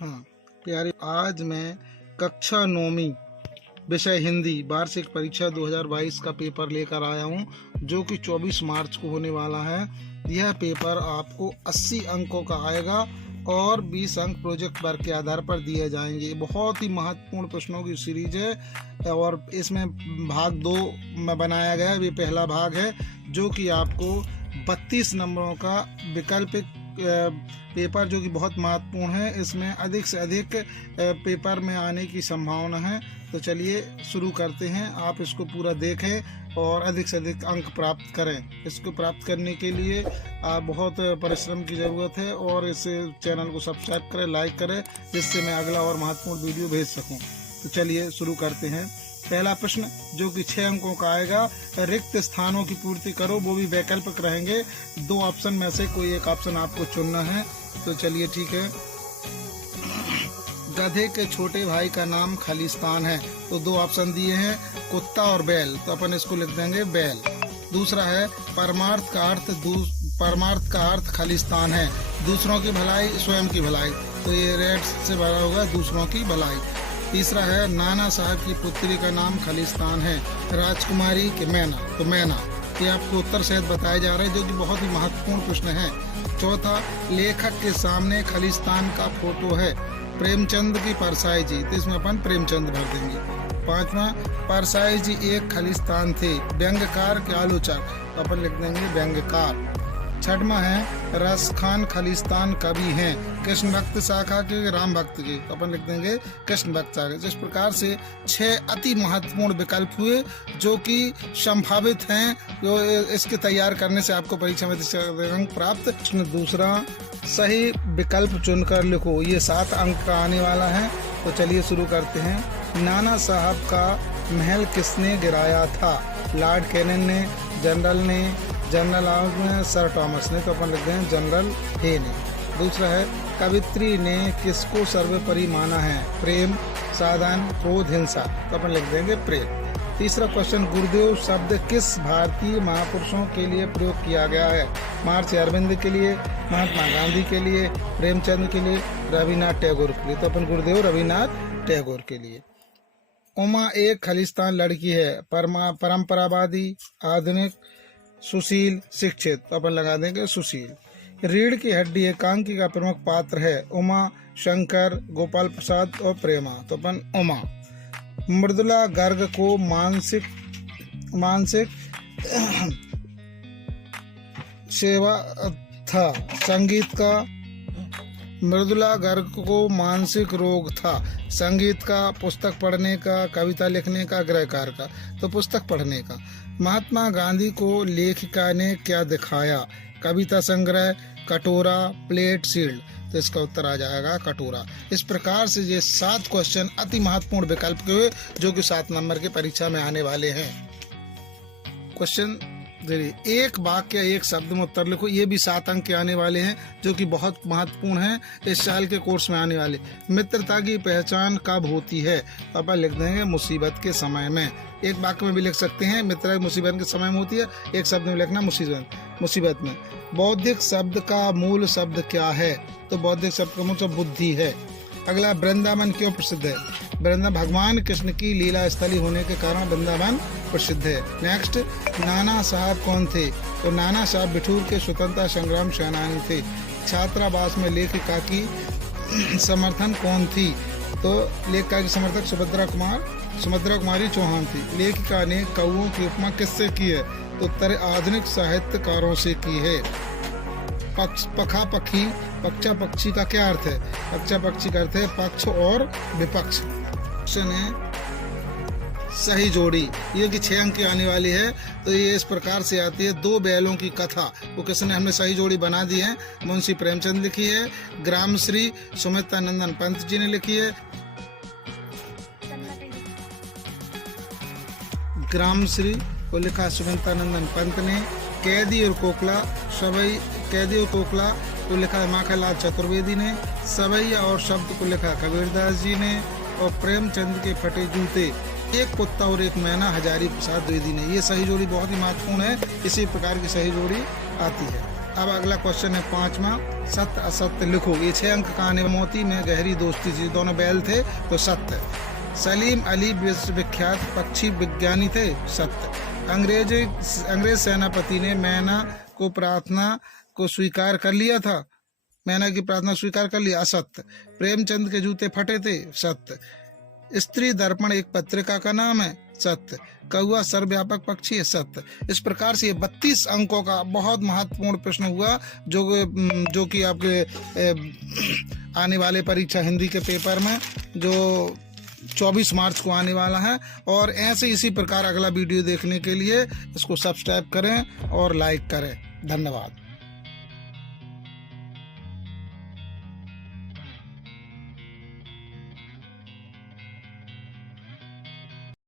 हाँ प्यारे, आज मैं कक्षा 9वीं विषय हिंदी वार्षिक परीक्षा 2022 का पेपर लेकर आया हूँ, जो कि 24 मार्च को होने वाला है। यह पेपर आपको 80 अंकों का आएगा और 20 अंक प्रोजेक्ट वर्क के आधार पर दिए जाएंगे। बहुत ही महत्वपूर्ण प्रश्नों की सीरीज है और इसमें भाग 2 में बनाया गया है। ये पहला भाग है, जो कि आपको 32 नंबरों का वैकल्पिक पेपर, जो कि बहुत महत्वपूर्ण है। इसमें अधिक से अधिक पेपर में आने की संभावना है। तो चलिए शुरू करते हैं। आप इसको पूरा देखें और अधिक से अधिक अंक प्राप्त करें। इसको प्राप्त करने के लिए बहुत परिश्रम की ज़रूरत है और इस चैनल को सब्सक्राइब करें, लाइक करें, जिससे मैं अगला और महत्वपूर्ण वीडियो भेज सकूं। तो चलिए शुरू करते हैं। पहला प्रश्न, जो कि 6 अंकों का आएगा, रिक्त स्थानों की पूर्ति करो। वो भी वैकल्पिक रहेंगे। 2 ऑप्शन में से कोई एक ऑप्शन आपको चुनना है। तो चलिए ठीक है। गधे के छोटे भाई का नाम खालिस्तान है। तो 2 ऑप्शन दिए हैं, कुत्ता और बैल। तो अपन इसको लिख देंगे बैल। दूसरा है परमार्थ का अर्थ खालिस्तान है। दूसरों की भलाई, स्वयं की भलाई। तो ये रेड से भरा होगा, दूसरों की भलाई। तीसरा है नाना साहब की पुत्री का नाम खालिस्तान है। राजकुमारी के मैना। तो मैना। ये आपको उत्तर सहित बताया जा रहा है, जो कि बहुत ही महत्वपूर्ण प्रश्न है। चौथा, लेखक के सामने खालिस्तान का फोटो है। प्रेमचंद की परसाई जी। तो इसमें अपन प्रेमचंद भर देंगे। 5वां, परसाई जी एक खालिस्तान थे। व्यंग्यकार के आलोचक। तो अपन लिख देंगे व्यंग्यकार। 6वां है रसखान खालिस्तान कवि हैं। कृष्ण भक्त शाखा के, राम भक्त के। तो अपन लिख देंगे कृष्ण भक्त शाखा। जिस प्रकार से 6 अति महत्वपूर्ण विकल्प हुए, जो कि संभावित हैं, जो इसके तैयार करने से आपको परीक्षा में अंक प्राप्त। दूसरा, सही विकल्प चुनकर लिखो। ये 7 अंक का आने वाला है। तो चलिए शुरू करते हैं। नाना साहब का महल किसने गिराया था? लॉर्ड कैनिंग ने, जनरल आउट ने, सर टॉमस ने। तो अपन लिख दें जनरल हे ने। दूसरा है कवित्री ने किसको सर्वोपरि माना है? प्रेम, साधन, क्रोध, हिंसा। तो अपन लिख देंगे प्रेम। तीसरा क्वेश्चन, गुरुदेव शब्द किस भारतीय महापुरुषों के लिए प्रयोग किया गया है? महर्षि अरविंद के लिए, महात्मा गांधी के लिए, प्रेमचंद के लिए, रविन्द्रनाथ टैगोर के लिए। तो अपन गुरुदेव रविन्द्रनाथ टैगोर के लिए। उमा एक खालिस्तान लड़की है। परंपरावादी, आधुनिक, सुशील, शिक्षित। तो अपन लगा देंगे सुशील। रीढ़ की हड्डी एकांकी का प्रमुख पात्र है। उमा, शंकर, गोपाल प्रसाद और प्रेमा। तो अपन उमा। मृदुला गर्ग को मानसिक सेवा था। संगीत का, मृदुला गर्ग को मानसिक रोग था। संगीत का, पुस्तक पढ़ने का, कविता लिखने का, गृहकार का। तो पुस्तक पढ़ने का। महात्मा गांधी को लेखिका ने क्या दिखाया? कविता संग्रह, कटोरा, प्लेट, शील्ड। तो इसका उत्तर आ जाएगा कटोरा। इस प्रकार से ये 7 क्वेश्चन अति महत्वपूर्ण विकल्प के हुए, जो कि 7 नंबर के परीक्षा में आने वाले हैं। क्वेश्चन, एक वाक्य एक शब्द में उत्तर लिखो। ये भी 7 अंक के आने वाले हैं, जो कि बहुत महत्वपूर्ण है, इस साल के कोर्स में आने वाले। मित्रता की पहचान कब होती है? तो अपन लिख देंगे मुसीबत के समय में। एक वाक्य में भी लिख सकते हैं, मित्रता मुसीबत के समय में होती है। एक शब्द में लिखना मुसीबत में। बौद्धिक शब्द का मूल शब्द क्या है? तो बौद्धिक शब्द का मूल शब्द बुद्धि है। अगला, वृंदावन क्यों प्रसिद्ध है? वृंदावन भगवान कृष्ण की लीला स्थली होने के कारण वृंदावन प्रसिद्ध है। नेक्स्ट, नाना साहब कौन थे? तो नाना साहब बिठूर के स्वतंत्रता संग्राम सेनानी थे। छात्रावास में लेखिका की समर्थन कौन थी? तो लेखिका की समर्थक सुभद्रा कुमारी चौहान थी। लेखिका ने कौओं की उपमा किससे की है? तो उत्तर आधुनिक साहित्यकारों से की है। पखा पक्षी, पक्षा पक्षी का क्या अर्थ है? पक्षा पक्षी का अर्थ है पक्ष और विपक्ष। सही जोड़ी। ये कि 6 अंक की आने वाली है। तो ये इस प्रकार से आती है। 2 बैलों की कथा, वो किसने हमने सही जोड़ी बना दी है? मुंशी प्रेमचंद लिखी है। ग्रामश्री सुमित्रा नंदन पंत जी ने लिखी है। ग्रामश्री को लिखा सुमित्रा नंदन पंत ने। कैदी और कोकला को लिखा माखनलाल चतुर्वेदी ने। सवैया और शब्द को लिखा कबीरदास जी ने। और प्रेमचंद के फटे जूते, एक कुत्ता और एक मैना, हजारी प्रसाद द्विवेदी ने। ये सही जोड़ी बहुत ही महत्वपूर्ण है। इसी प्रकार की सही जोड़ी आती है। अब अगला क्वेश्चन है 5वां, सत्य असत्य लिखो। ये 6 अंक का आने। मोती में गहरी दोस्ती थी, दोनों बैल थे तो सत्य। सलीम अली विश्वविख्यात पक्षी विज्ञानी थे, सत्य। अंग्रेज सेनापति ने मैना को प्रार्थना को स्वीकार कर लिया था, मैना की प्रार्थना स्वीकार कर लिया, असत्य। प्रेमचंद के जूते फटे थे, सत्य। स्त्री दर्पण एक पत्रिका का नाम है, सत्य। कौवा सर्वव्यापक पक्षी है, सत्य। इस प्रकार से ये 32 अंकों का बहुत महत्वपूर्ण प्रश्न हुआ जो कि आपके आने वाले परीक्षा हिंदी के पेपर में जो 24 मार्च को आने वाला है। और ऐसे इसी प्रकार अगला वीडियो देखने के लिए इसको सब्सक्राइब करें और लाइक करें। धन्यवाद।